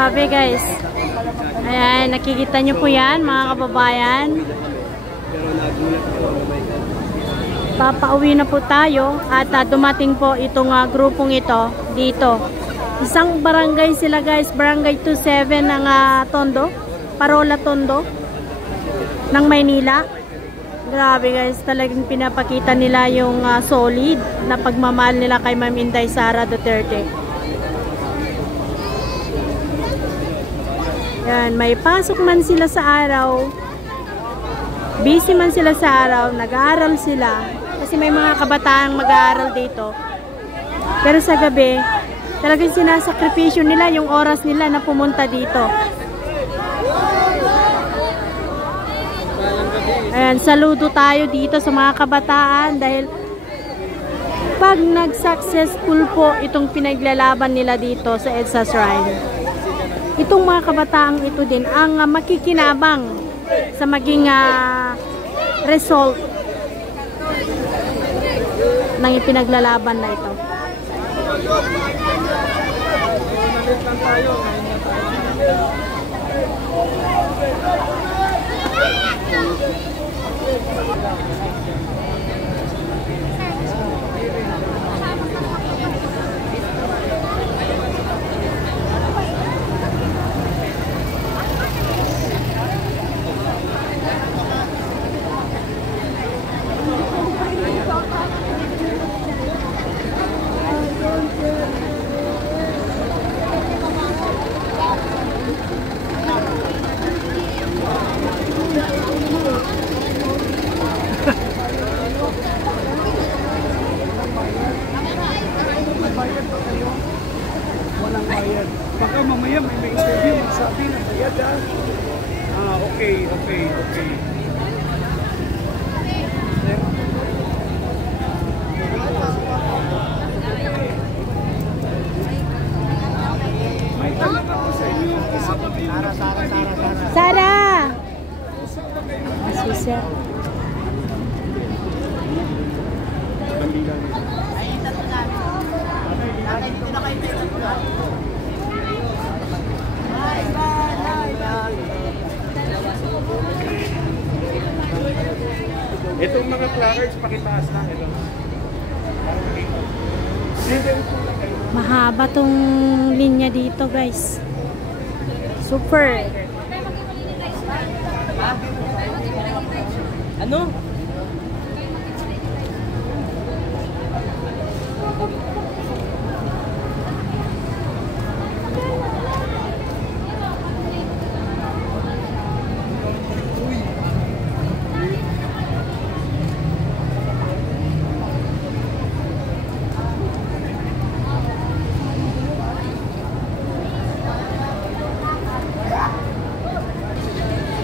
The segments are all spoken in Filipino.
Grabe guys. Ayan, nakikita nyo po yan mga kababayan. Papauwi na po tayo at dumating po itong grupong ito dito. Isang barangay sila guys, barangay 27 ng Tondo, Parola Tondo ng Maynila. Grabe guys, talagang pinapakita nila yung solid na pagmamahal nila kay Ma'am Inday Sara Duterte. Yan, may pasok man sila sa araw, busy man sila sa araw, nag-aaral sila kasi may mga kabataang mag-aaral dito. Pero sa gabi, talagang sinasakripisyo nila yung oras nila na pumunta dito. Ayan, saludo tayo dito sa mga kabataan dahil pag nag-successful po itong pinaglalaban nila dito sa EDSA Shrine, itong mga kabataang ito din ang makikinabang sa maging result ng ipinaglalaban na ito. Walang bayad. Baka mamaya may interview magsabi na bayad okay. May tanong ako sa inyo. Isa pa kayo Sara! Asisa. Itong mga placards, pakitaas na ito. Mahaba tong linya dito guys. Super. Ano?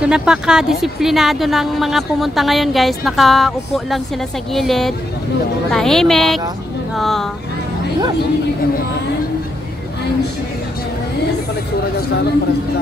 So napaka-disiplinado ng mga pumunta ngayon guys. Nakaupo lang sila sa gilid. Tahimik. Oh. Hindi pa nagsura dyan sa ano para sa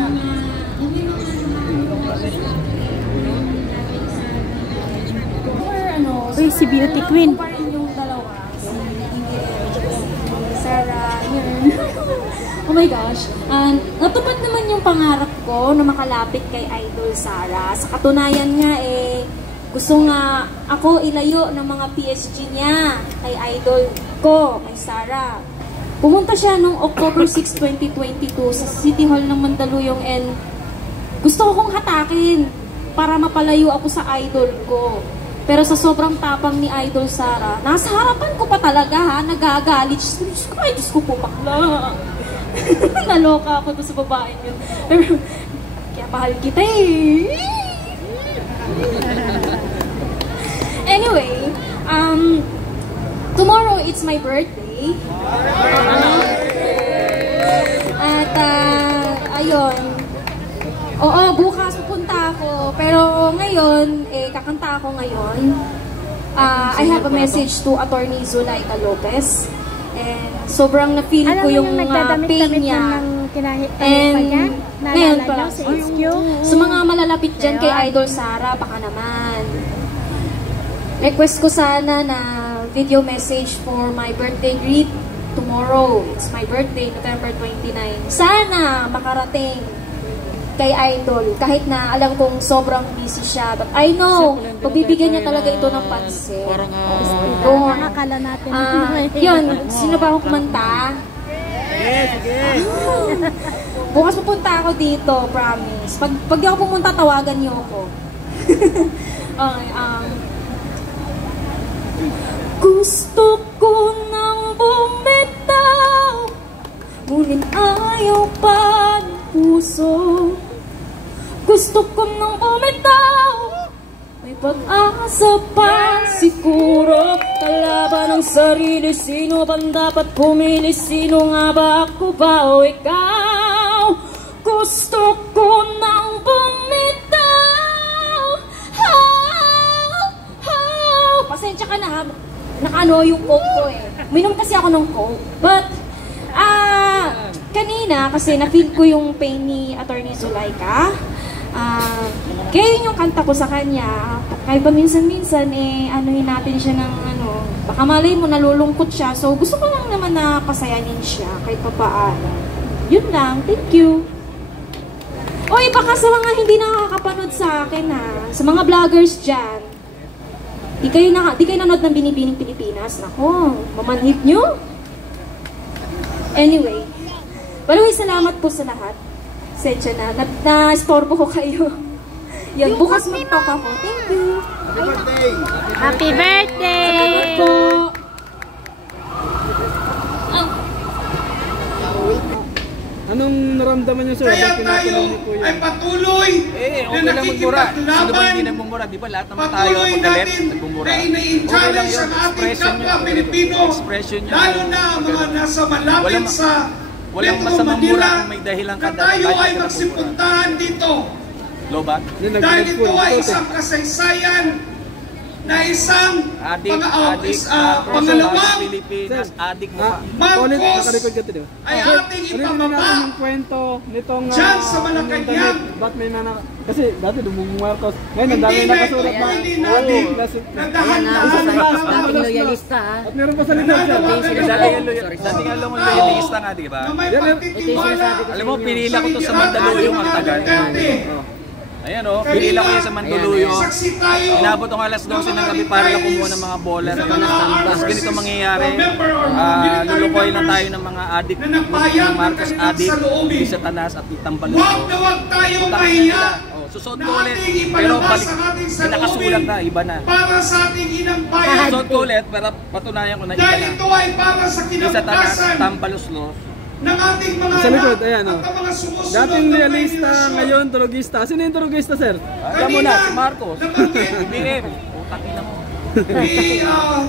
ano. Uy, si Beauty Queen. Sarah, yun. Oh my gosh. Natupad naman yung pangarap ko na makalapit kay Idol Sara. Sa katunayan nga gusto nga ako ilayo ng mga PSG niya kay Idol ko, kay Sara. Pumunta siya noong October 6, 2022 sa City Hall ng Mandaluyong and gusto ko kong hatakin para mapalayo ako sa idol ko. Pero sa sobrang tapang ni Idol Sara, nasa harapan ko pa talaga nagagalit. Diyos ko po bakla. Naloka ako doon sa babaeng yun. Kaya mahal kita Anyway, tomorrow it's my birthday. At ayun. Oo, bukas pupunta ako. Pero ngayon, kakanta ako ngayon. I have a message to Attorney Zulaika Lopez. And sobrang na-feel ko yung pain niya. And ngayon pa, sa mga malalapit dyan kay Idol Sara, baka naman. Request ko sana na video message for my birthday greet tomorrow. It's my birthday, November 29. Sana makarating kay Idol. Kahit na alam kong sobrang busy siya. But I know, pagbibigyan niya talaga ito ng pansin. Akala natin. Yun, sino ba akong kumanta? Sige. Bukas pupunta ako dito, promise. Pag di ako pumunta, tawagan niyo ako. Okay, gusto ko nang bumitaw, ngunit ayaw pa ng puso. Gusto ko nang bumitaw, may pag-asa pa siguro. Kalaban ng sarili, sino bang dapat pumili? Sino nga ba, ako ba o ikaw? Gusto ko nang bumitaw. Pasensya ka na, nakaano yung coke ko eh. Minom kasi ako ng coke. But, kanina kasi na-feel ko yung pain ni Attorney Zulaika. Kaya yun yung kanta ko sa kanya. Kahit pa minsan-minsan, anuhin natin siya ng baka malay mo nalulungkot siya. So, gusto ko lang naman na pasayanin siya kahit pa paano. Yun lang. Thank you. Oy, baka sa mga hindi nakakapanood sa akin sa mga vloggers dyan, di kayo nanood ng Binibining Pilipinas. Nako, mamanhit nyo. Anyway, maraming salamat po sa lahat. Sensya na-istorbo ko kayo. Yan, bukas mag-talk ako. Thank you. Happy birthday! Happy birthday! Salamat po. Anong naramdaman niyo, sir? Kaya tayo ay patuloy okay lang magmura. Sino ba hindi nagmumura? Di ba lahat naman tayo magalit, nagmumura. na ina-challenge ang ating kapwa Pilipino, lalo na ang mga nasa malapit sa Walang Metro masamang Manila, mura kung may dahilan ka na tayo kahit ay ka magsipuntahan dito. Lobat? Dahil ito ay isang kasaysayan na isang pangalawang Pilipinas, adik mo pa. Marcos ay ating ipababa yung kwento nitong dyan sa Malacanang. ba't may kasi dati dumong Marcos. Ngayon, ang dami nakasulat na. Pwede natin na Dating loyalista At meron pa sa likod siya. Dati nga lang loyalista nga, di ba? na may pagtitiwala. Alam mo, pinila ko to sa Mandaluyong ang tagal. Ayan o, pinila ko yan sa Mandaluyong. Saksi tayo. Inabot ko alas 12 ng gabi para lang kumuha ng mga bola. Tapos ganito mangyayari, lulukoy lang tayo ng mga adik, ng Marcos adik, di sa tanas at itambalot. Huwag na huwag tayong mahiya. Susunod ko ulit, pero balik, nakasulat na, iba na. Para sa ating inang bayan. Susunod ko ulit, para patunayan ko na iba Dahil na. ito ay para sa Di sa tanas, kinabukasan tambalos-los. ng ating mga Sa likod, anak ayan, at ang mga sumusunod Dating na realista, henerasyon. ngayon turugista. Sino yung turugista, sir? Alam mo na, si Marcos. Nabanggit BM, utangin na mo. ni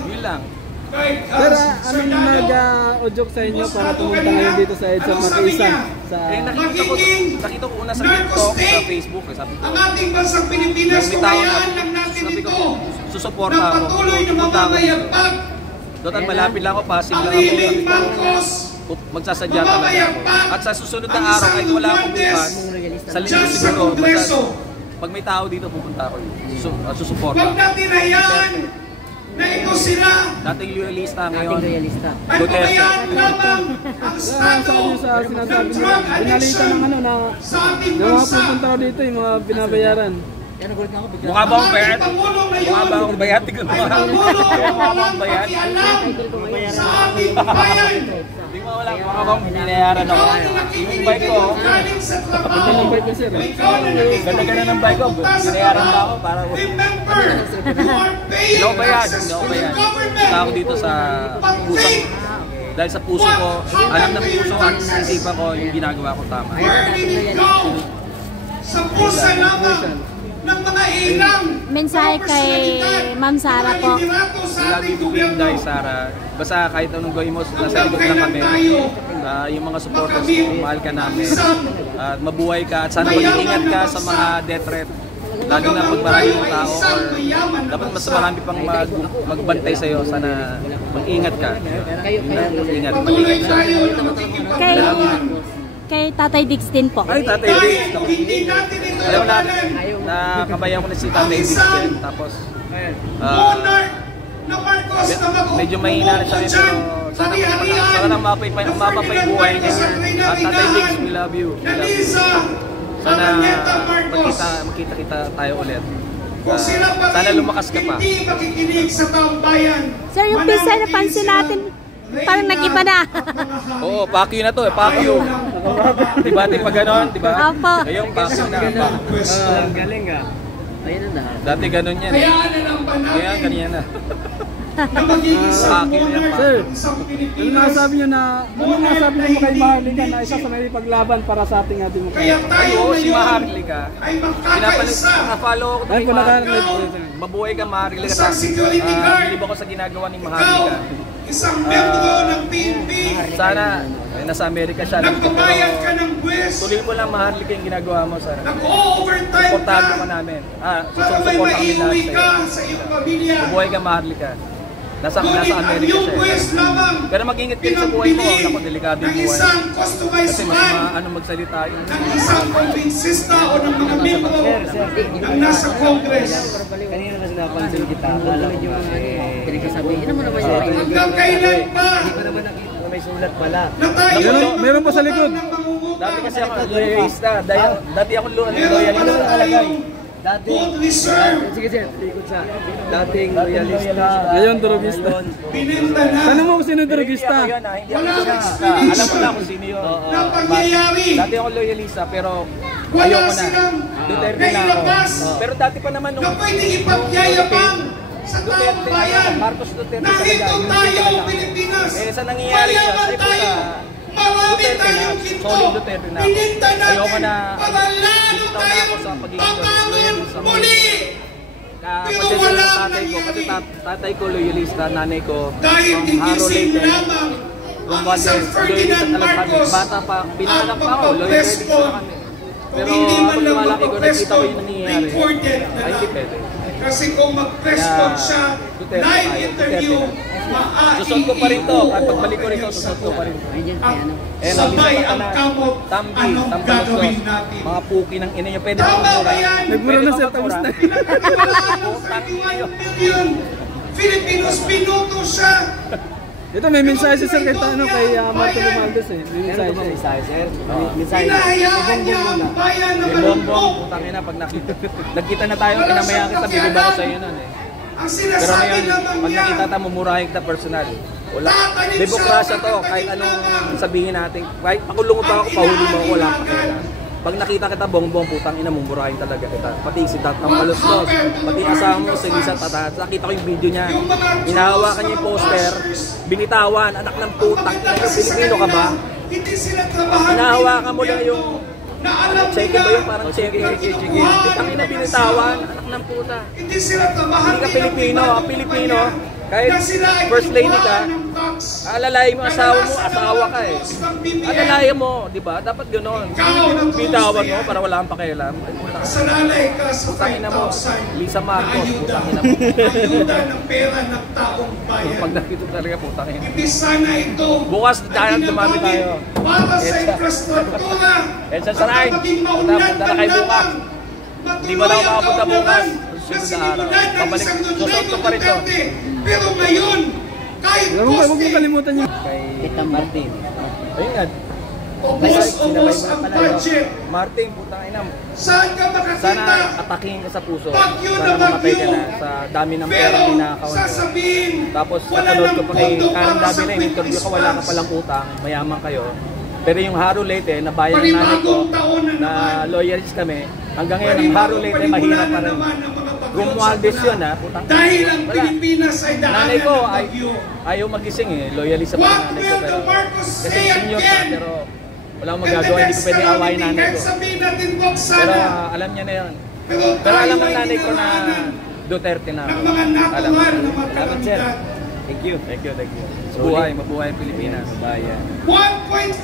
Yun lang. kay Sir, Sir anong Nano, nag-udyok sa inyo para pumunta ngayon dito sa EDSA Anong sabi Marquesa? niya? Sa Nakita ko una sa TikTok, sa Facebook, sabi ko, ang ating bansang Pilipinas, may tao kumayaan lang natin sabi ko, ito susuporta ng ako. patuloy na Pupunta ako dito. mamamayagpag Doon malapit lang ako, passive ang lang ako. hiling Sabi ko, Marcos magsasadya talaga ako. At sa susunod na araw, kahit wala akong bukas, sa linggo dyan sa siguro, Kongreso. pag may tao dito, pupunta ako dito. Susuporta. Huwag natin hayaan na ito sila Dating loyalista ngayon. loyalista. ay pabayaan lamang ang sabi estado niyo sa sinasabi ng niyo, drug binalita addiction ng na sa ating mga bansa. pupunta ko dito, yung mga binabayaran. Mukha ba akong bayad? Pangulo Mukha ba akong bayad? Tignan mo. ay Pangulo Mukha ba walang akong bayad? pakialam sa ating bayan. Hindi mo wala. Mukha ba akong binayaran ako? Ikaw na Yung nakikinig bike ko, galing sa trabaho. Ang bike ko, sir. Ikaw na nakikinig ganda-ganda ng bike ko. Binayaran ba ako para... Remember, you are paying Hindi ako bayad. taxes Hindi to ako the bayad. government. Punta ako dito sa pusang. Dahil sa puso ko, alam ng puso at ng isipan ko yung ginagawa ko tama. Where did it go? Sa pusa lamang ng mga ilang Mensahe kay Ma'am Sara po. Lagi bibigyan dahil Sara. Basta kahit anong gawin mo, nasa likod lang kami. Yung mga supporters mo, mahal ka namin. At mabuhay ka at sana mag-iingat ka sa mga death threat. Lalo na pag marami ng tao or dapat mas marami pang magbantay sa'yo. Sana mag-ingat ka. Mag-ingat. Mag-ingat siya. Kay Tatay Dix din po. Ay, Tatay Dix. Alam mo na, nakabayan ko na si Tatay Dix din. Tapos, na Marcos na medyo mahina na siya pero sana mapapay buhay niya. At Tatay Diggs, we love you. We love you. Sana magkita tayo ulit. Sana lumakas ka pa. Hindi makikinig sa taong bayan. Sir, yung pizza na pansin natin, parang nag-iba na. Oo, pakyo na to eh, pakyo. Diba, pag ganon, diba? Opo. Ngayong pakyo na. Galing ah. Ayun na. Dati ganon yan. Kaya nalang ba Kaya natin ganyan na. na magiging isang monarch Sir, ng isang ano Pilipinas? nasabi niyo na, ano nasabi niyo kay Maharlika na isa sa may paglaban para sa ating Kaya demokrasya? tayo Oo, si ngayon Maharlika. ay magkakaisa. Nakafollow ako Ay, kay kung Maharlika. naka-live. Mabuhay ka Maharlika. Isang security guard. Bilib ako sa ginagawa ni Ikaw, Maharlika. isang membro ng PNP, Sana, nasa Amerika siya. nagbabayad ka ng buwis, Tuloy mo lang Maharlika yung ginagawa mo. Sana. nag-o-overtime ka, Suportahan mo namin. para may Susuportahan kami maiuwi lahat ka sa'yo. sa iyong pamilya. Mabuhay ka Maharlika. Nasa Ngunit ang Amerika iyong siya. buwis lamang Pero mag-ingat kayo sa buhay mo. Naku, delikado yung ng buhay. isang customized Kasi man, magsalita yun. ng isang konbinsista o ng mga membro ng nasa Congress. Kanina na sinapansin kita, akala ko Pinagsasabi, yun naman naman yung Hanggang kailan pa may sulat pala. na tayo Meron pa sa likod. Dati kasi ako loyalista. Dati ako loyalista. Both reserve, Sige sir, ikot sa dating loyalista. Ngayon, drogista. binenta na Tanong mo kung sino yung drogista. Hindi ako Wala kang loyalista. explanation. Alam ko lang kung sino yun. na pangyayari. Dati ako loyalista pero Wala ayoko na. silang Duterte na ako. nailabas Pero dati pa naman nung na pwedeng ipagyayabang sa taong Duterte bayan. Marcos Duterte Nandito talaga. tayo, Pilipinas. Eh, sa nangyayari yan, Mayaman ay tayo. puta. Marami Duterte tayong na. ginto. Solid Duterte na ako. Bininta Ayoko natin na. para lalo Bitaw na tayong ako sa pagiging pabangon loyalista. muli. Pero Pasensya wala ng tatay ko. Kasi nangyari. tatay ko loyalista, nanay ko. Dahil from gigising Harolete. lamang ang isang Ferdinand Marcos Bata pa, pinanganak pa ako, loyalista pagpapresko. na kami. Kung Pero hindi man habang lang lumalaki ko, nakita magpapresko, ko yung nangyayari. recorded na Ay, hindi lang. pwede. Kasi kung mag-presko Kaya, siya, Duterte live tayo, interview, Duterte Susot ko pa rin to. Kahit pagbalik ko rito, susot ko pa rin. Sabay ang kamot, Tambi, anong gagawin Tambalustos, natin? mga puki ng ina nyo. Pwede Tama ba ba yan? Nagbura na sir, tapos na. Pinagkatiwalaan ng 31 million Filipinos, pinuto siya. Ito may mensahe si sir kay Marco Romualdez eh. May mensahe siya. Hinahayaan niya ang bayan na May bonbong, malungkot. putang ina, pag nagkita na tayo, pinamaya kita, bibig ako sa iyo nun eh. Ang Pero sinasabi ngayon, lamang pag niya, nakita tayo, mumurahin kita personal. Wala. Tatanim Demokrasya siya, to, kahit tatanim anong lamang. sabihin natin. Kahit pakulong pa ako, pahuli mo ako, wala pa kaya. Pag nakita kita bongbong, putang ina, mumurahin talaga kita. Pati si Tatang Maluslos, pati asawa mo, si Lisa Tatat. Nakita ko yung video niya. Hinahawakan niya yung poster, binitawan, anak ng putang ina, yung Pilipino ka ba? Hindi sila trabahan. Hinahawakan mo lang yung na alam cheque nila ba yung parang cheque? Putang ina, binitawan, anak ng puta. Hindi sila trabahan. Hindi ka Pilipino, ang Pilipino, kahit na sila ay first lady ka, kinuhaan ng tax. alalayan mo asawa mo, asawa ka eh. Tapos ng BBM. Alalayan mo, di ba? Dapat gano'n. Bitawan mo para wala kang pakialam. Ay, putang Kasalalay ka sa putang ina mo. 5,000 Lisa Marcos, na ayuda. putang ina mo. Ayuda ng pera ng taong bayan. Pag nakita talaga, putang ina. Hindi sana ito Bukas, dahil dumami tayo. para sa infrastruktura. Eh, sa Sarain. Maging maunlad Punta na kayo bukas. Di ba lang ang makapunta bukas? kaunlaran na Susunod na araw. sinimulan ng Babalik. isang Susot Rodrigo ko pa rin to. Duterte. Pero ngayon, kahit Huwag mong kalimutan yun. Kita Martin. Ayun nga. ubos ang budget. Martin, putang ina. Saan ka makakita? Sana atakihin ka sa puso. Bagyo na Sana mamatay ka bagyo. na sa dami ng Pero pera ninakaw mo. sasabihin, Tapos wala napanood nang ko pa kay pondo Karen para sa Davila, yung interview ka, wala ka palang utang, mayaman kayo. Pero yung Harolete, na bayan ng nanay ko, panibagong taon na na naman. loyalist kami, hanggang ngayon ang Harolete mahirap pa rin. Romualdez yun ha, putang ina. Dahil ang Wala. Pilipinas ay Nanay daanan ko ng ay bagyo. ayaw magising eh, loyalist sa What nanay ko. will Pero, the Marcos kasi say senior na, again? pero wala akong magagawa, hindi ko pwede awayin nanay ko. Sabihin natin, wag Pero sana. alam niya na yan. Pero Pero alam tayo ng ay nanay ko na dinaraanan Duterte na ng ako. mga Alam natural mo. na Salamat, sir. magkakalidad. Thank you. Thank you. Mabuhay ang Pilipinas. Bayan. 1.4